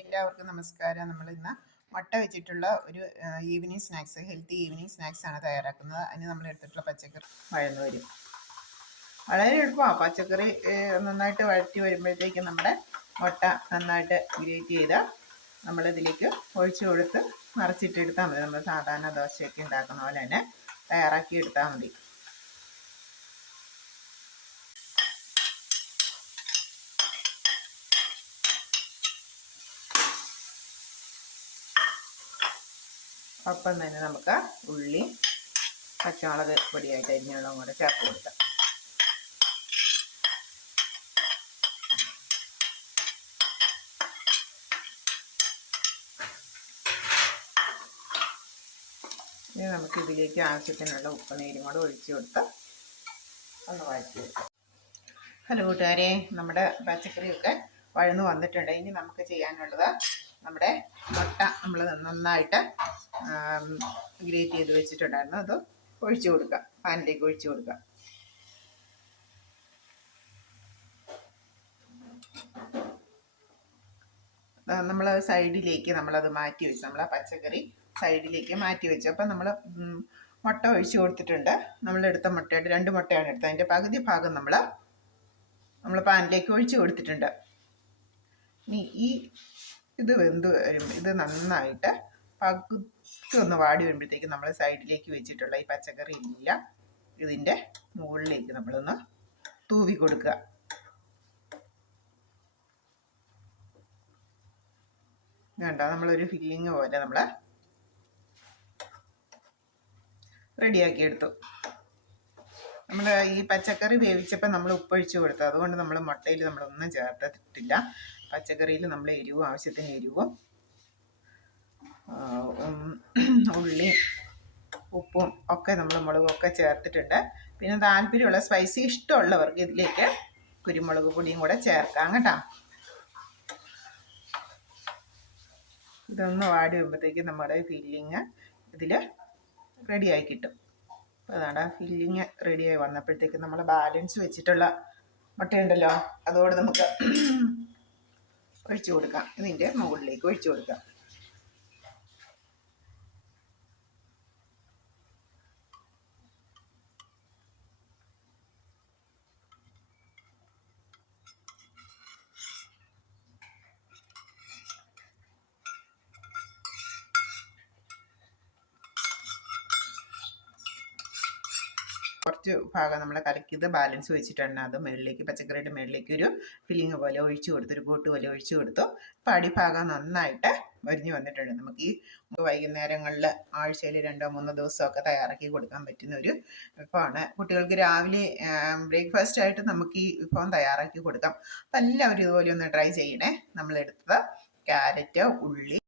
എല്ലാവർക്കും നമസ്കാരം. നമ്മൾ ഇന്ന് മുട്ട വെച്ചിട്ടുള്ള ഒരു evening snacks healthy evening snacks ആണ് തയ്യാറാക്കുന്നത്. അതിന് നമ്മൾ എടുത്തിട്ടുള്ള പച്ചക്കറി വഴന്നു വരും. വളരെ എളുപ്പമാണ് പച്ചക്കറി നന്നായിട്ട് വഴറ്റി വരുമ്പോഴത്തേക്കും നമ്മുടെ മുട്ട നന്നായിട്ട് ഗ്രേറ്റ് ചെയ്ത് നമ്മളിതിലേക്ക് ഒഴിച്ചു കൊടുത്ത് മറിച്ചിട്ടെടുത്താൽ മതി. നമ്മൾ സാധാരണ ദോശയൊക്കെ ഉണ്ടാക്കുന്ന പോലെ തന്നെ തയ്യാറാക്കി എടുത്താൽ മതി. ഒപ്പം തന്നെ നമുക്ക് ഉള്ളി പച്ചമുളക് പൊടിയായിട്ട് അരിഞ്ഞുള്ളതും കൂടെ ചേർത്ത് കൊടുക്കാം. ഇനി നമുക്ക് ഇതിലേക്ക് ആവശ്യത്തിനുള്ള ഉപ്പ് നീരും കൂടെ ഒഴിച്ചു കൊടുത്ത് ഒന്ന് വഴറ്റി കൊടുക്കാം. ഹലോ കൂട്ടുകാരെ നമ്മുടെ പച്ചക്കറിയൊക്കെ വഴന്ന് വന്നിട്ടുണ്ട്. ഇനി നമുക്ക് ചെയ്യാനുള്ളത് നമ്മുടെ മുട്ട നമ്മൾ നന്നായിട്ട് ഗ്രേറ്റ് ചെയ്ത് വെച്ചിട്ടുണ്ടായിരുന്നു. അത് ഒഴിച്ചു കൊടുക്കുക. പാനിലേക്ക് ഒഴിച്ചു കൊടുക്കുക. നമ്മൾ സൈഡിലേക്ക് നമ്മളത് മാറ്റി വെച്ചു. നമ്മൾ ആ പച്ചക്കറി സൈഡിലേക്ക് മാറ്റി വെച്ചു. അപ്പം നമ്മൾ മുട്ട ഒഴിച്ചു കൊടുത്തിട്ടുണ്ട്. നമ്മൾ എടുത്ത മുട്ടയുടെ രണ്ട് മുട്ടയാണ് എടുത്തത്. അതിന്റെ പകുതി ഭാഗം നമ്മൾ നമ്മൾ പാനിലേക്ക് ഒഴിച്ചു കൊടുത്തിട്ടുണ്ട്. ഇനി ഈ ഇത് വെന്ത് വരും ഇത് നന്നായിട്ട് പകുത്തി ഒന്ന് വാടി വരുമ്പോഴത്തേക്ക് നമ്മൾ സൈഡിലേക്ക് വെച്ചിട്ടുള്ള ഈ പച്ചക്കറി ഇല്ല. ഇതിന്റെ മുകളിലേക്ക് നമ്മളൊന്ന് തൂവി കൊടുക്കുക വേണ്ട നമ്മളൊരു ഫില്ലിങ് പോലെ നമ്മൾ റെഡിയാക്കി എടുത്തു. നമ്മൾ ഈ പച്ചക്കറി വേവിച്ചപ്പോൾ നമ്മൾ ഉപ്പൊഴിച്ച് കൊടുത്തു. അതുകൊണ്ട് നമ്മൾ മുട്ടയിൽ നമ്മളൊന്നും ചേർത്തിട്ടില്ല. പച്ചക്കറിയിൽ നമ്മൾ എരിവും ആവശ്യത്തിന് എരിവും ഉള്ളി ഉപ്പും ഒക്കെ നമ്മൾ മുളകും ഒക്കെ ചേർത്തിട്ടുണ്ട്. പിന്നെ താല്പര്യമുള്ള സ്പൈസി ഇഷ്ടമുള്ളവർക്ക് ഇതിലേക്ക് കുരുമുളക് പൊടിയും കൂടെ ചേർക്കാം കേട്ടോ. ഇതൊന്ന് വാടി വരുമ്പോഴത്തേക്ക് നമ്മുടെ ഫില്ലിങ് ഇതിൽ റെഡിയായി കിട്ടും. അപ്പോൾ അതാണ് ഫില്ലിങ് റെഡിയായി വന്നപ്പോഴത്തേക്ക് നമ്മൾ ബാലൻസ് വെച്ചിട്ടുള്ള മുട്ടയുണ്ടല്ലോ അതോടെ നമുക്ക് ഒഴിച്ചു കൊടുക്കാം. ഇതിന്റെ മുകളിലേക്ക് ഒഴിച്ചു കൊടുക്കാം. കുറച്ച് ഭാഗം നമ്മൾ കലക്കിയത് ബാലൻസ് വെച്ചിട്ടാണ് അത് മുകളിലേക്ക് പച്ചക്കറിയുടെ മുകളിലേക്ക് ഒരു ഫില്ലിങ് പോലെ ഒഴിച്ചു കൊടുത്തു ഒരു കൂട്ട് പോലെ ഒഴിച്ചു കൊടുത്തു. അപ്പോൾ അടിഭാഗം നന്നായിട്ട് വരിഞ്ഞു വന്നിട്ടുണ്ട്. നമുക്ക് ഈ വൈകുന്നേരങ്ങളിൽ ആഴ്ചയിൽ രണ്ടോ മൂന്നോ ദിവസമൊക്കെ തയ്യാറാക്കി കൊടുക്കാൻ പറ്റുന്ന ഒരു വിഭവമാണ്. കുട്ടികൾക്ക് രാവിലെ ബ്രേക്ക്ഫാസ്റ്റ് ആയിട്ട് നമുക്ക് ഈ വിഭവം തയ്യാറാക്കി കൊടുക്കാം. അപ്പം എല്ലാവരും ഇതുപോലെ ഒന്ന് ട്രൈ ചെയ്യണേ. നമ്മളെടുത്തത് ക്യാരറ്റ് ഉള്ളി